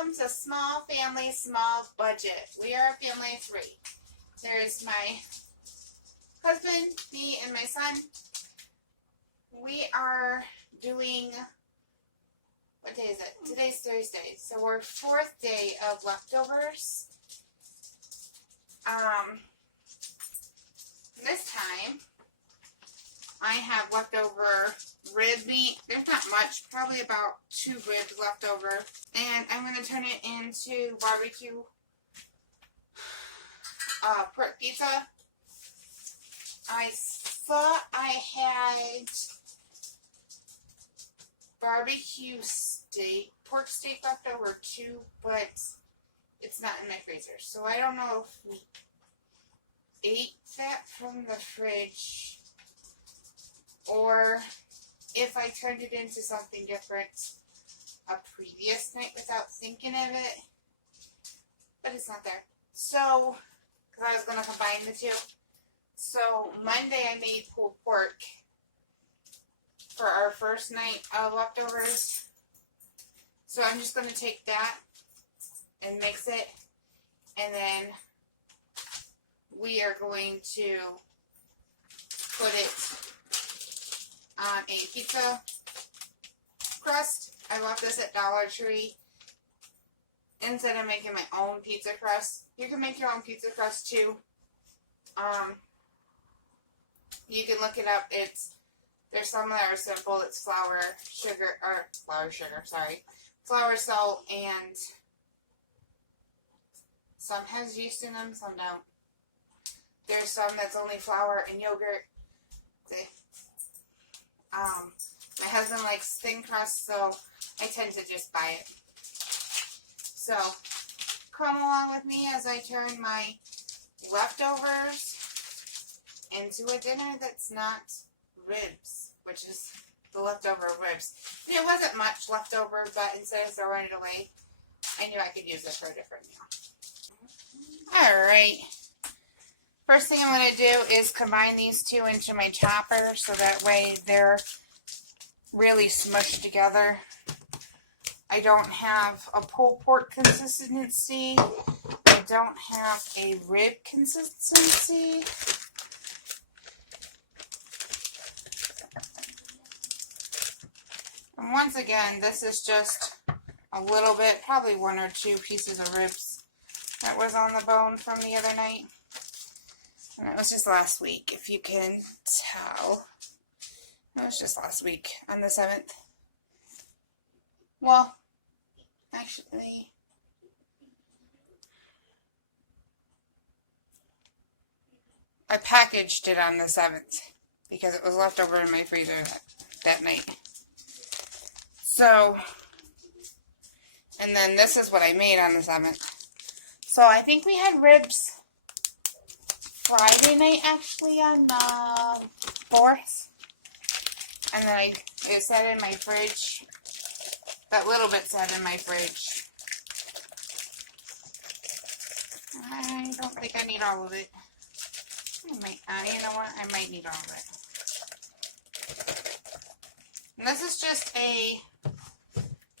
welcome to Small Family, Small Budget. We are a family of 3. There's my husband, me, and my son. We are doing, what day is it? Today's Thursday, so we're 4th day of leftovers. This time, I have leftover rib meat. There's not much, probably about 2 ribs left over. And I'm going to turn it into barbecue pork pizza. I thought I had barbecue steak, pork steak left over too, but it's not in my freezer. So I don't know if we ate that from the fridge or if I turned it into something different a previous night without thinking of it. But it's not there. So, because I was going to combine the two. So, Monday I made pulled pork for our first night of leftovers. So, I'm just going to take that and mix it. And then we are going to put it on a pizza crust. I bought this at Dollar Tree. Instead of making my own pizza crust, you can make your own pizza crust too. You can look it up. There's some that are simple. It's flour, salt, and some has yeast in them, some don't. There's some that's only flour and yogurt. My husband likes thin crust, so I tend to just buy it. So, come along with me as I turn my leftovers into a dinner that's not ribs, which is the leftover ribs. And it wasn't much leftover, but instead of throwing it away, I knew I could use it for a different meal. Alright. First thing I'm going to do is combine these two into my chopper so that way they're really smushed together. I don't have a pulled pork consistency. I don't have a rib consistency. And once again, this is just a little bit, probably 1 or 2 pieces of ribs that was on the bone from the other night. And it was just last week, if you can tell. It was just last week on the 7th. Well, actually, I packaged it on the 7th because it was left over in my freezer that night. So, and then this is what I made on the 7th. So I think we had ribs Friday night, actually, on the 4th. And then it sat in my fridge. That little bit sat in my fridge. I don't think I need all of it. I might, you know what? I might need all of it. And this is just a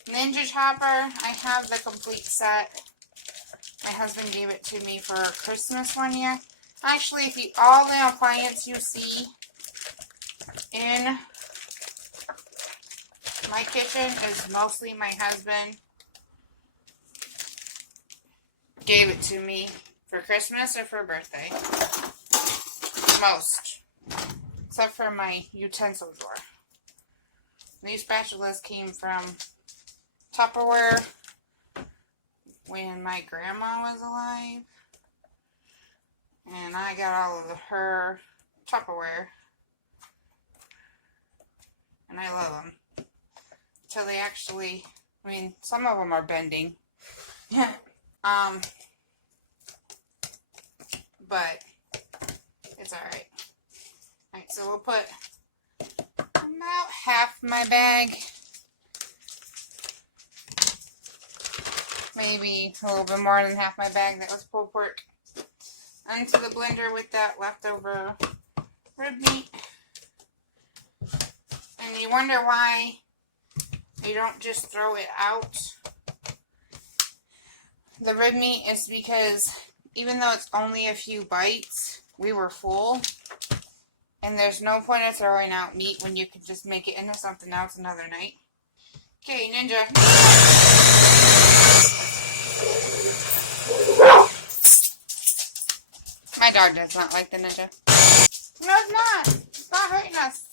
Ninja Chopper. I have the complete set. My husband gave it to me for Christmas one year. Actually, all the appliance you see in my kitchen is mostly my husband gave it to me for Christmas or for birthday. Most. Except for my utensil drawer. These spatulas came from Tupperware when my grandma was alive. And I got all of her Tupperware. And I love them. Till they actually, some of them are bending. But it's alright. Alright, so we'll put about half my bag. Maybe a little bit more than half my bag that was pulled pork into the blender with that leftover rib meat. And you wonder why you don't just throw it out. the rib meat is because even though it's only a few bites, we were full. And there's no point of throwing out meat when you can just make it into something else another night. Okay, Ninja. My dog does not like the Ninja. No, it's not. It's not hurting us.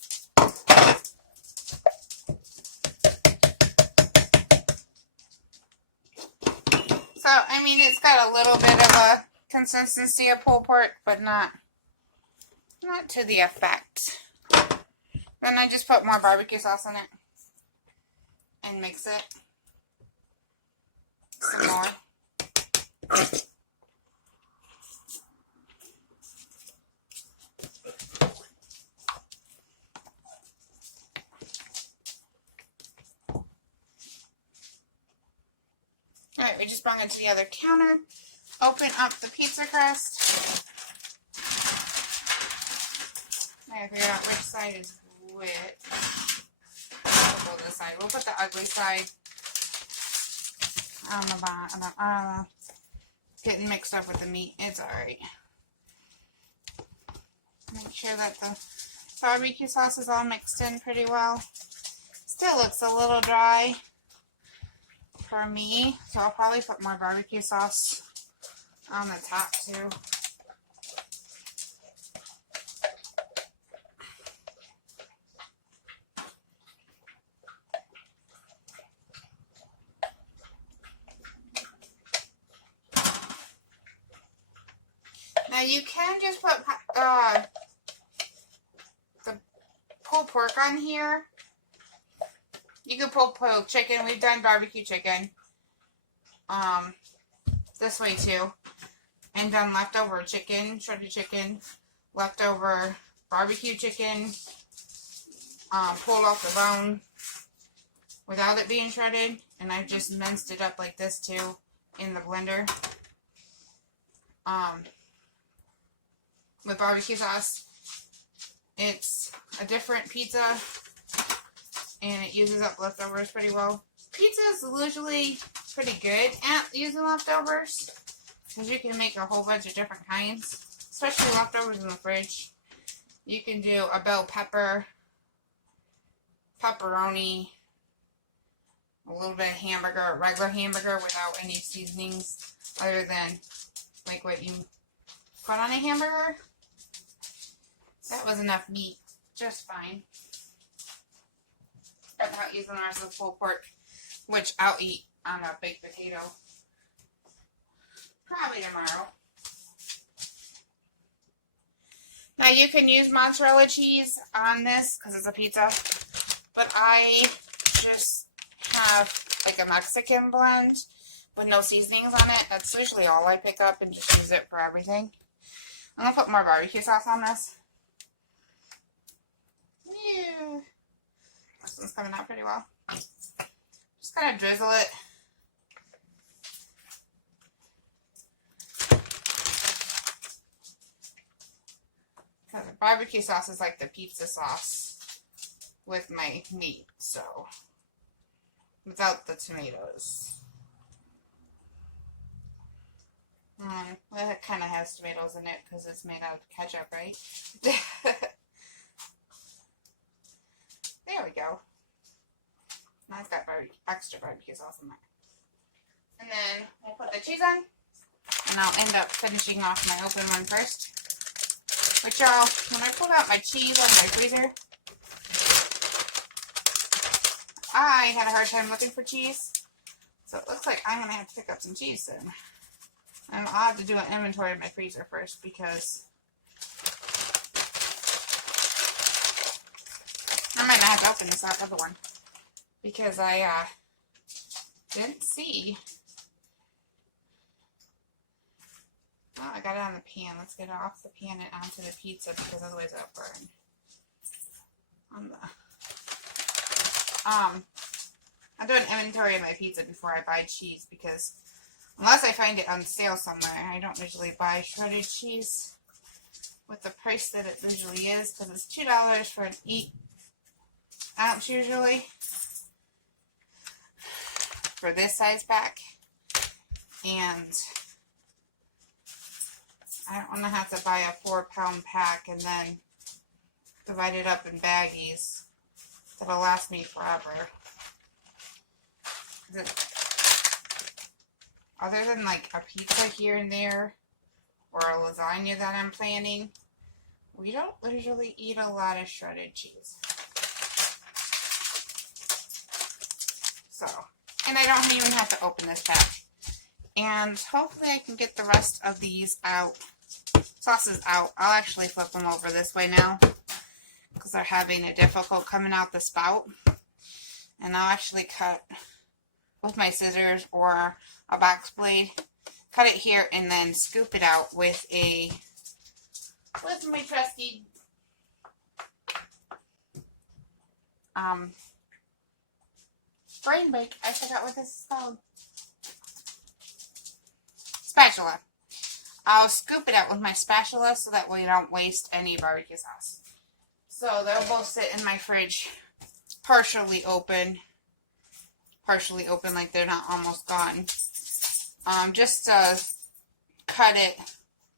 So, I mean, it's got a little bit of a consistency of pulled pork, but not to the effect. Then I just put more barbecue sauce in it and mix it some more. Alright, we just brought it to the other counter. Open up the pizza crust. I gotta figure out which side is which. We'll go this side. We'll put the ugly side on the bottom. Getting mixed up with the meat. It's alright. Make sure that the barbecue sauce is all mixed in pretty well. Still looks a little dry for me, so I'll probably put more barbecue sauce on the top too. Now you can just put the pulled pork on here. You can pull pulled chicken. We've done barbecue chicken this way too. And done leftover chicken, shredded chicken, leftover barbecue chicken, pulled off the bone without it being shredded. And I've just minced it up like this too in the blender. With barbecue sauce. It's a different pizza. And it uses up leftovers pretty well. Pizza is usually pretty good at using leftovers. Because you can make a whole bunch of different kinds. Especially leftovers in the fridge. You can do a bell pepper, pepperoni, a little bit of hamburger, a regular hamburger without any seasonings other than like what you put on a hamburger. That was enough meat. Just fine. Without using the rest of the pulled pork, which I'll eat on a baked potato. Probably tomorrow. Now you can use mozzarella cheese on this because it's a pizza, but I just have like a Mexican blend with no seasonings on it. That's usually all I pick up and just use it for everything. I'm going to put more barbecue sauce on this. Yeah. This one's coming out pretty well. Just kind of drizzle it. Because the barbecue sauce is like the pizza sauce with my meat, so without the tomatoes. Well, it kind of has tomatoes in it because it's made out of ketchup, right? There we go. Now it's got extra barbecue sauce in there. And then we'll put the cheese on. And I'll end up finishing off my open one first. Which y'all, when I pulled out my cheese out of my freezer, I had a hard time looking for cheese. So it looks like I'm going to have to pick up some cheese soon. And I'll have to do an inventory of my freezer first because I might not have to open this other one because I didn't see. Oh, I got it on the pan. Let's get it off the pan and onto the pizza because otherwise it'll burn. I'll do an inventory of my pizza before I buy cheese because unless I find it on sale somewhere, I don't usually buy shredded cheese with the price that it usually is because it's $2 for an 8-ounce usually for this size pack. And I don't want to have to buy a 4-pound pack and then divide it up in baggies. That'll last me forever. Other than like a pizza here and there, or a lasagna that I'm planning, we don't usually eat a lot of shredded cheese. So, and I don't even have to open this pack. And hopefully I can get the rest of these sauces out. I'll actually flip them over this way now, because they're having it difficult coming out the spout. And I'll actually cut with my scissors or a box blade, cut it here and then scoop it out with my trusty brain break. I forgot what this is called. Spatula. I'll scoop it out with my spatula so that way I don't waste any barbecue sauce. So they'll both sit in my fridge partially open like they're not almost gone. Just to cut it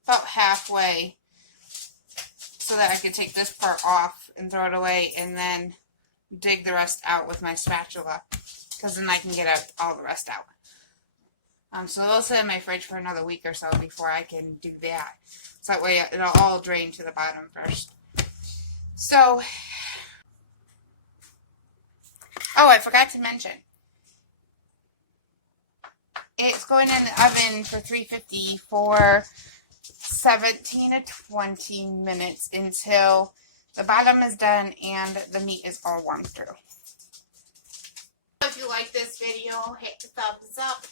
about halfway so that I can take this part off and throw it away and then dig the rest out with my spatula, because then I can get all the rest out. So they'll sit in my fridge for another week or so before I can do that. So that way it'll all drain to the bottom first. So, oh, I forgot to mention. It's going in the oven for 350 for 17 to 20 minutes until the bottom is done and the meat is all warmed through. If you like this video, hit the thumbs up.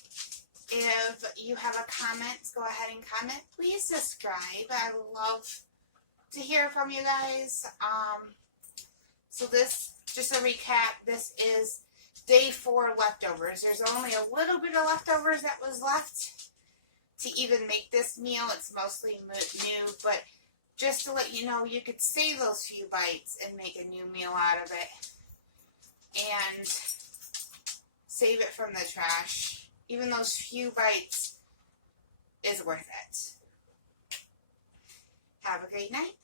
If you have a comment, go ahead and comment. Please subscribe. I love to hear from you guys. So this, just a recap, this is day 4 leftovers. There's only a little bit of leftovers that was left to even make this meal. It's mostly new, but just to let you know, you could save those few bites and make a new meal out of it. And save it from the trash. Even those few bites is worth it. Have a great night.